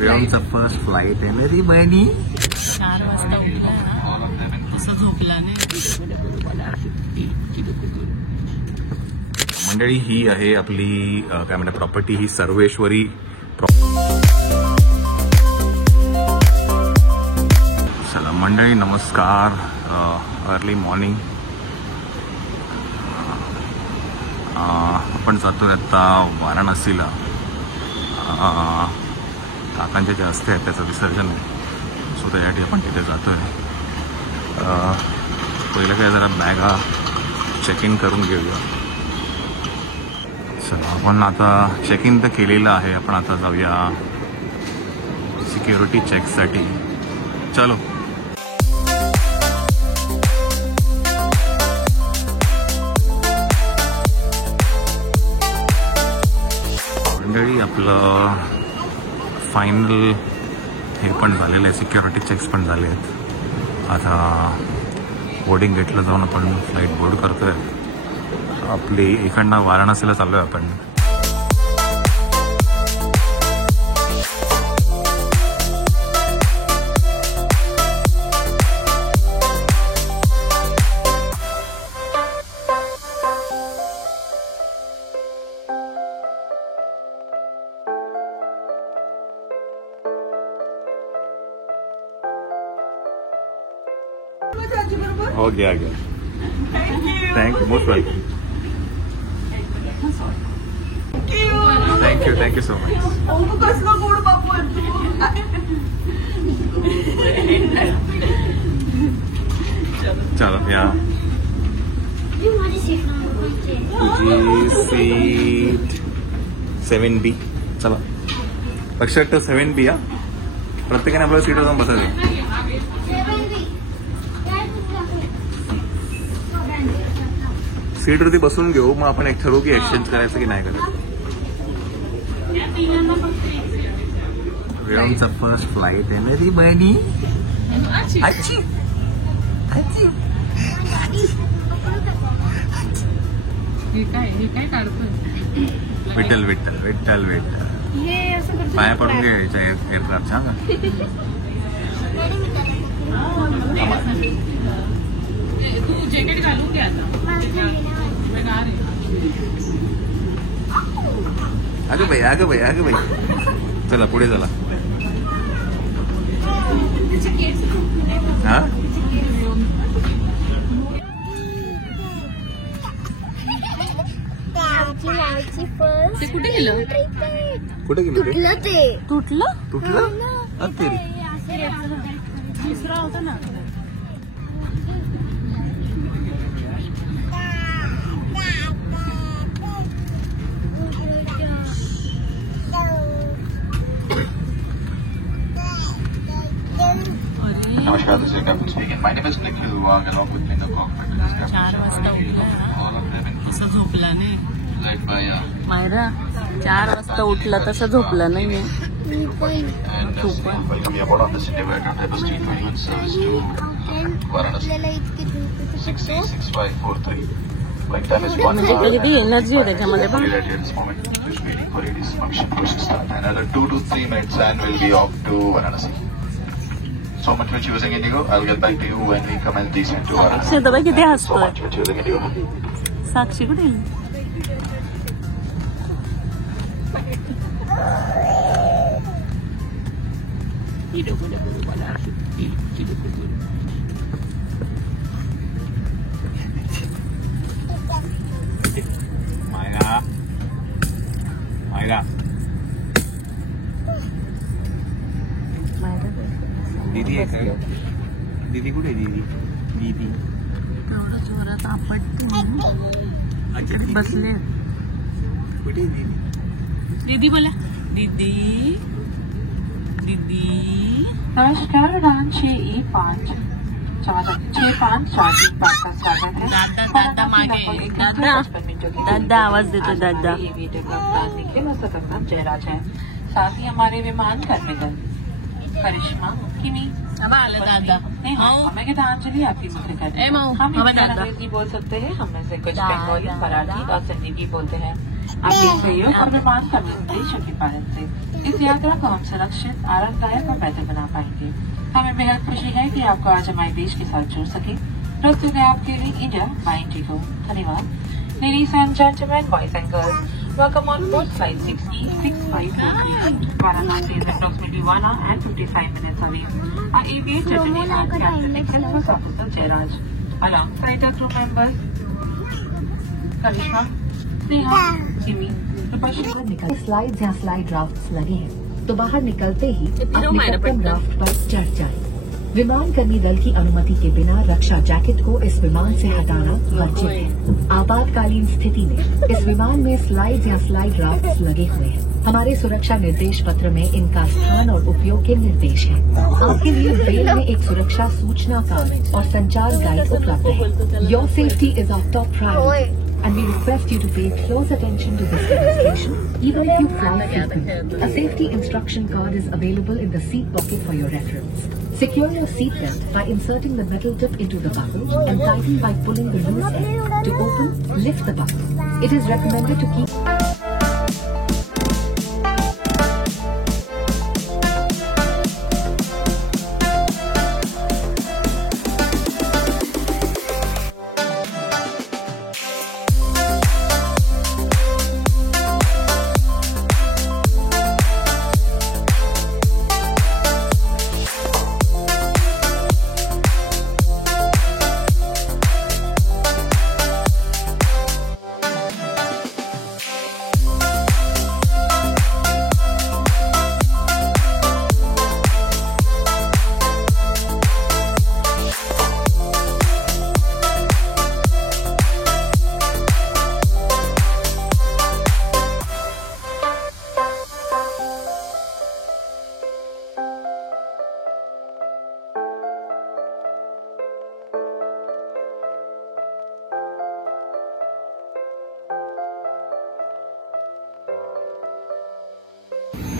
वेळूनचं first flight आहे मेरी बहिणी. 4 वाजता उठला तसा झोपला नाही. मंडळी ही आहे आपली काय म्हणतात प्रॉपर्टी, ही सर्वेश्वरी. चला मंडळी नमस्कार. Early morning. आपण जातोय आता वाराणसीला. काकांचे जे असते आहेत त्याचं विसर्जन आहे, सो त्यासाठी आपण तिथे जातोय. पहिलं काय जरा बॅगा चेक इन करून घेऊया. चला आपण आता चेक इन तर केलेलं आहे, आपण आता जाऊया सिक्युरिटी चेकसाठी. चलो. मंडळी आपलं फायनल हे पण झालेलं आहे, सिक्युरिटी चेक्स पण झाले आहेत. आता बोर्डिंग गेटला जाऊन आपण फ्लाईट बोर्ड करतोय. आपली इकडनं वाराणसीला चाललो आहे आपण. हो गया गया. Thank you. Most welcome. Thank you so much. चलो या तुझी सीट 7B. चला लक्षात ठेव 7B. या प्रत्येकाने आपल्याला सीटवर जाऊन बसायचं. सीटवरती बसून घेऊ, मग आपण एक ठरवू की एक्सचेंज करायचं की नाही करायचं. वेळूनचं फर्स्ट फ्लाईट आहे मेरी बहिणी. विठ्ठल विठ्ठल विठ्ठल विठ्ठल. पाया पडून घ्यायच्या एअरक्राफ्टच्या. तू जॅकेट घालून घ्या आता. अगं बाई. चला पुढे चला. हा ते कुठे गेलं? तुटलं. दुसरा होता ना. Namaskar, this is Captain speaking. My name is Nikhil Wag, along with me in the cockpit. 4 वाजता उठला तसा झोपला नाही. Led by मायरा 4 वाजता उठला तसा झोपला नाहीये. and welcome you aboard on this Indigo aircraft Airbus A321 service to Varanasi. 66543. Flight time is 1 म्हणजे hour. किती एनर्जी आहे त्याच्यामध्ये पण. At this moment, just waiting for ATC function push to start. Another 2 to 3 minutes and we'll be off to Varanasi. So much for choosing Indigo. I'll get back to you when we come and descend to Varanasi. शेतबाई किती So हसतोय. much for choosing Indigo. साक्षी कुठे गेली? मायरा दीदी आहे का? दीदी कुठे आहे? दीदी एवढं जोरात आपटते बसले. कुठे दीदी? दीदी बोला. दीदी नमस्कार, उड़ान 6E5 दादा मागे. दादा आवाज देतो. दादा जयराज है. साथ ही हमारे विमान कर्मिगण करिश्मा किमी आलं दादा. हमें गीतांजलि आपकी जिक्र करते हैं. ए माऊ, हम हमें दादा. अंग्रेजी बोल सकते हैं, हम में से कुछ दादा, बंगाली, मराठी दादा. और सिंधी भी बोलते हैं. आपके सहयोग और विमान का उद्देश्यों के पालन से इस यात्रा को हम सुरक्षित, आरामदायक और बेहतर बना पाएंगे। हमें बेहद खुशी है कि आपको आज हमारे देश के साथ जुड़ सके। प्रस्तुत है आपके लिए इंडिया बाय इंडिगो। धन्यवाद। Ladies and gentlemen, boys and girls, welcome on board flight 6E6543. Varanasi is approximately 1 hour and 55 minutes away. Our aviator today is Captain Nikhil First Officer Jairaj, alongside our crew members Karishma, Sneha, Jimmy, Rupashri. Slides या slide drafts लगे हैं तो बाहर निकलते ही अपने custom draft पर चढ़ जाए। विमान कर्मी दल की अनुमति के बिना रक्षा जैकेट को इस विमान से हटाना वर्जित है। आपातकालीन स्थिति में इस विमान में स्लाइड्स या स्लाइड ड्राफ्ट्स लगे हुए हैं। हमारे सुरक्षा निर्देश पत्र में इनका स्थान और उपयोग के निर्देश हैं। आपके लिए बेल में एक सुरक्षा सूचना कार्ड और संचार गाइड उपलब्ध है। Your safety is our top priority and we request you to pay close attention to this demonstration even if you fly frequently. A safety instruction card is available in the seat pocket for your reference. Secure your seatbelt by inserting the metal tip into the buckle and tighten by pulling the loose end. To open, lift the buckle. It is recommended to keep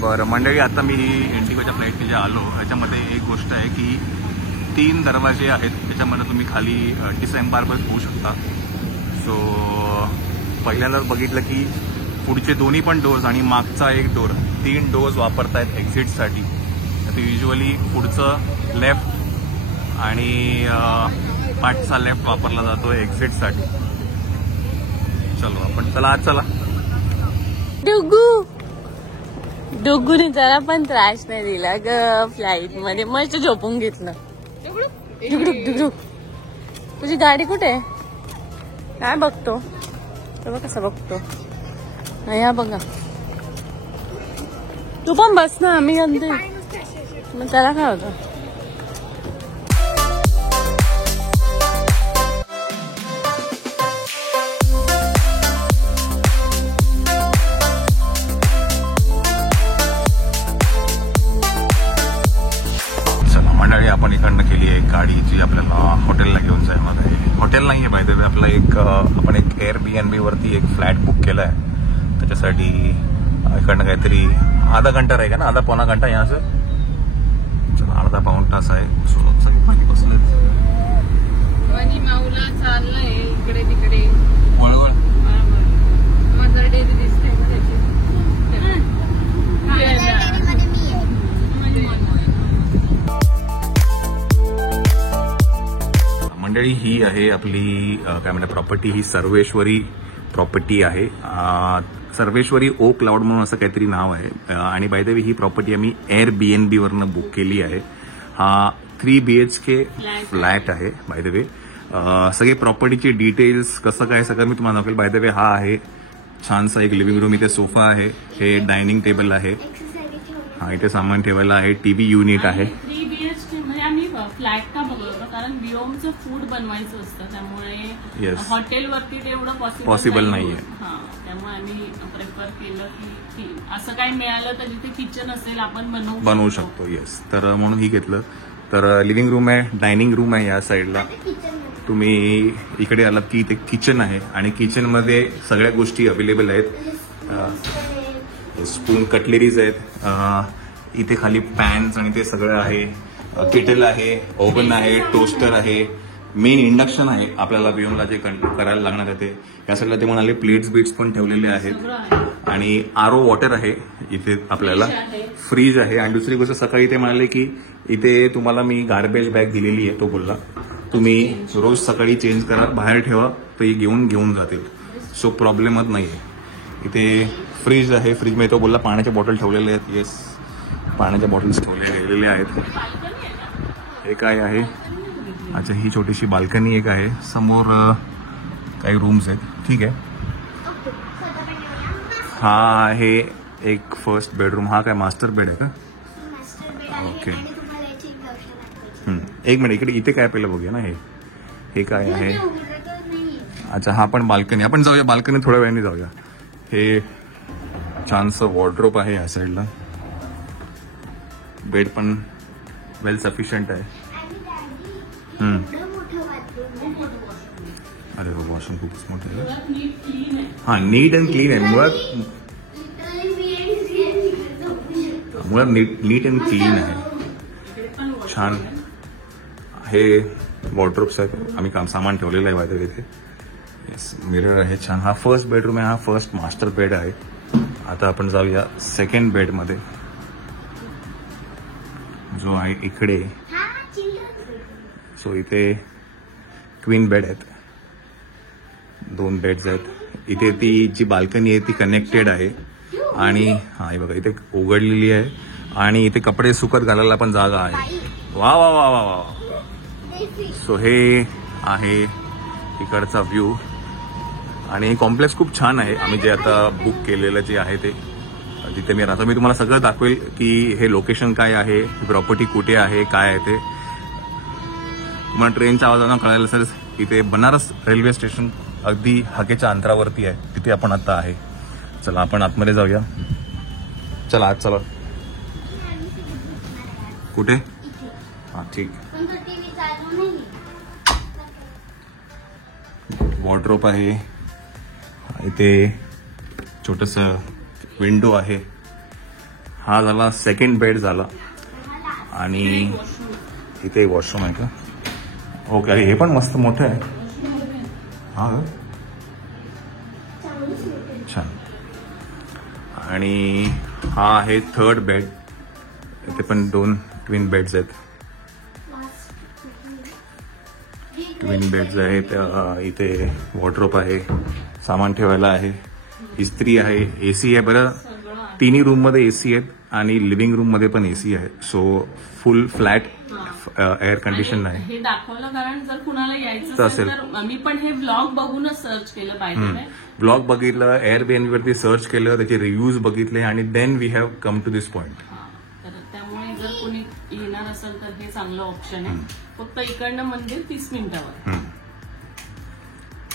बरं मंडळी, आता मी इंडिगोच्या फ्लाईटने जे आलो ह्याच्यामध्ये एक गोष्ट आहे की 3 दरवाजे आहेत, त्याच्यामध्ये तुम्ही खाली डिसेंबारपर्यंत होऊ शकता. सो पहिल्यांदाच बघितलं की पुढचे दोन्ही पण डोर्स आणि मागचा एक डोर 3 डोर्स वापरतायत एक्झिटसाठी. तर युजली पुढचं लेफ्ट आणि पाठचा लेफ्ट वापरला जातो एक्झिटसाठी. चलो आपण चला आज चला. डुग्गूने जरा पण त्रास नाही दिला ग. फ्लाईट मध्ये मस्त झोपून घेतलं. डुगडुग तुझी गाडी कुठे? काय बघतो तेव्हा कसं बघतो. या बघा तू पण बस ना, आम्ही आणते मग त्याला काय होतं. आपण इकडनं केली आहे गाडी जी आपल्याला हॉटेलला घेऊन जाणार आहे. हॉटेल नाही आहे बाय द वे, आपला आपण एक Airbnb वरती एक फ्लॅट बुक केला आहे. त्याच्यासाठी इकडनं काहीतरी आधा घंटा राहील ना, आधा पौना घंटा यहाँ से अर्धा पाऊण तास आहे. बसले माऊला चाललंय इकडे तिकडे वळवळ मदर डेरी दिसते मंडळी. ही आहे आपली काय म्हणतात प्रॉपर्टी. ही सर्वेश्वरी प्रॉपर्टी आहे. सर्वेश्वरी ओ क्लाउड म्हणून असं काहीतरी नाव आहे. आणि by the way he property आम्ही Airbnb वरनं बुक केली आहे. हा 3 BHK फ्लॅट आहे बाय द वे. सगळे प्रॉपर्टीचे डिटेल्स कसं काय सगळं मी तुम्हाला दाखवेल. बाय द वे हा आहे छानसा एक लिव्हिंग रूम. इथे सोफा आहे, हे डायनिंग टेबल आहे, हा इथे सामान ठेवायला आहे, टीव्ही युनिट आहे. 3 BHK म्हणजे आम्ही फ्लॅट का बघतो कारण बियोमचं फूड बनवायचं असतं, त्यामुळे हॉटेलवरती तेवढं पॉसिबल नाहीये. त्यामुळे आम्ही प्रेफर केलं की असं काही मिळालं तर जिथे किचन असेल आपण बनवू शकतो. येस, तर म्हणून ही घेतलं. तर लिव्हिंग रूम आहे, डायनिंग रूम आहे या साईडला. तुम्ही इकडे आलात की इथे किचन आहे आणि किचनमध्ये सगळ्या गोष्टी अवेलेबल आहेत. स्पून कटलेरीज आहेत. इथे खाली पॅन्स आणि ते सगळं आहे. केटल आहे, ओव्हन आहे, टोस्टर आहे, मेन इंडक्शन आहे आपल्याला बियॉनला जे करायला लागणार आहे ते. या साईडला ते म्हणाले प्लेट्स बीट्स पण ठेवलेले आहेत आणि आरओ वॉटर आहे इथे आपल्याला, फ्रीज आहे. आणि दुसरी गोष्ट सकाळी ते म्हणाले की इथे तुम्हाला मी गार्बेज बॅग दिलेली आहे. तो बोलला तुम्ही रोज सकाळी चेंज करा, बाहेर ठेवा, तर घेऊन जातील. सो प्रॉब्लेमच नाही आहे. इथे फ्रीज आहे, फ्रीजमध्ये तो बोलला पाण्याच्या बॉटल ठेवलेले आहेत. येस, पाण्याच्या बॉटल्स ठेवलेल्या आहेत. हे काय आहे? अच्छा, ही छोटीशी बाल्कनी एक आहे. समोर काही रूम्स आहेत. ठीक आहे. हा आहे एक फर्स्ट बेडरूम. हा काय मास्टर बेड आहे का? ओके. एक मिनिट, इथे काय पहिलं बघूया ना. हे काय आहे? अच्छा, हा पण बाल्कनी. आपण जाऊया बाल्कनी, थोड्या वेळाने जाऊया. हे छानसं वॉर्डरोब आहे या साईडला. बेड पण वेल सफिशियंट आहे. अरे हो, वॉशरूम खूपच मोठं आहे. हा, नीट अँड क्लीन आहे. मुळात नीट अँड क्लीन आहे. छान. हे वॉर्डरोब्स आहेत. आम्ही सामान ठेवलेलं आहे बाहेर तिथे. येस, मिरर आहे छान. हा फर्स्ट बेडरूम आहे. हा फर्स्ट मास्टर बेड आहे. आता आपण जाऊया सेकंड बेडमध्ये, जो आहे इकडे. सो इथे क्वीन बेड आहेत. 2 बेड्स आहेत. इथे ती जी बाल्कनी आहे ती कनेक्टेड आहे. आणि हा, हे बघा इथे उघडलेली आहे. आणि इथे कपडे सुकत घालायला पण जागा आहे. वा वा वा वा वा. सो हे आहे इकडचा व्ह्यू. आणि कॉम्प्लेक्स खूप छान आहे. आम्ही जे आता बुक केलेलं जे आहे ते, जिथे मी राहतो, मी तुम्हाला सगळं दाखवेल की हे लोकेशन काय आहे, प्रॉपर्टी कुठे आहे, काय आहे ते. तुम्हाला ट्रेनच्या आवाजानं कळायला सर, इथे बनारस रेल्वे स्टेशन अगदी हाकेच्या अंतरावरती आहे. तिथे आपण आता आहे. चला आपण आतमध्ये जाऊया. चला आत चला. कुठे? हा, ठीक. वॉर्डरोब आहे. इथे छोटस विंडो आहे. हा झाला सेकंड बेड झाला. आणि इथे वॉशरूम आहे का? ओके. अरे हे पण मस्त मोठं आहे. हा, छान. आणि हा आहे थर्ड बेड. इथे पण 2 ट्विन बेड्स आहेत. ट्विन बेड्स आहेत. इथे वॉर्डरोब आहे, सामान ठेवायला आहे, इस्त्री आहे, एसी आहे. बरं, तिन्ही रूम मध्ये एसी आहेत आणि लिव्हिंग रूम मध्ये पण एसी आहे. So full flat air condition आहे. हे दाखवलं कारण जर कुणाला यायचं असेल तर मी पण हे ब्लॉग बघूनच सर्च केलं पाहिजे. ब्लॉग बघितलं, एअरबीएनबी वरती सर्च केलं, त्याचे रिव्ह्यूज बघितले आणि then we have come to this point. तर त्यामुळे जर कोणी येणार असेल तर हे चांगलं ऑप्शन आहे. फक्त इकडनं मंदिर 30 मिनिटावर.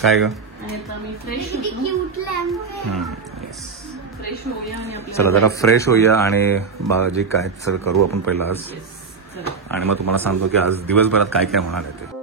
काय ग? आणि आता मी फ्रेश होऊया आणि चला जरा फ्रेश होऊया आणि जे काय सगळं करू आपण पहिलं आज. आणि मग तुम्हाला सांगतो की आज दिवसभरात काय काय होणार आहे ते.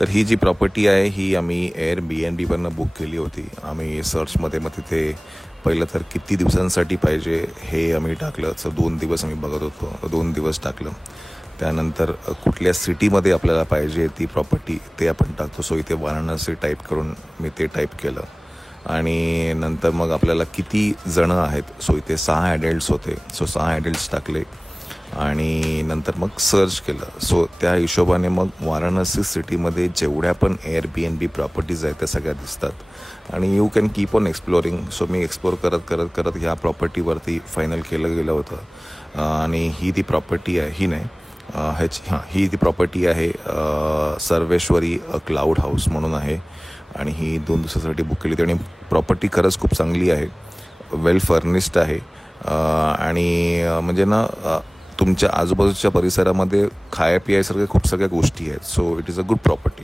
तर ही जी प्रॉपर्टी आहे ही आम्ही Airbnb वरनं बुक केली होती. आम्ही सर्चमध्ये मग तिथे पहिलं तर किती दिवसांसाठी पाहिजे हे आम्ही टाकलं. तर 2 दिवस आम्ही बघत होतो. 2 दिवस टाकलं. त्यानंतर कुठल्या सिटीमध्ये आपल्याला पाहिजे ती प्रॉपर्टी ते आपण टाकतो. सो इथे वाराणसी टाईप करून मी ते टाईप केलं. आणि नंतर मग आपल्याला किती जणं आहेत. सो इथे 6 ॲडल्ट्स होते. सो 6 ॲडल्ट्स टाकले आणि नंतर मग सर्च केलं. सो त्या हिशोबाने मग वाराणसी सिटीमध्ये जेवढ्या पण Airbnb प्रॉपर्टीज आहेत त्या सगळ्या दिसतात आणि you can keep on exploring. So me explore करत ह्या प्रॉपर्टीवरती फायनल केलं गेलं होतं. आणि ही ती प्रॉपर्टी आहे, ही नाही ही ती प्रॉपर्टी आहे सर्वेश्वरी क्लाउड हाऊस म्हणून आहे आणि ही 2 दिवसासाठी बुक केली होती आणि प्रॉपर्टी खरंच खूप चांगली आहे, वेल फर्निश्ड आहे आणि म्हणजे ना तुमच्या आजूबाजूच्या परिसरामध्ये खाया पियासारख्या खूप सगळ्या गोष्टी आहेत. So it is a good property.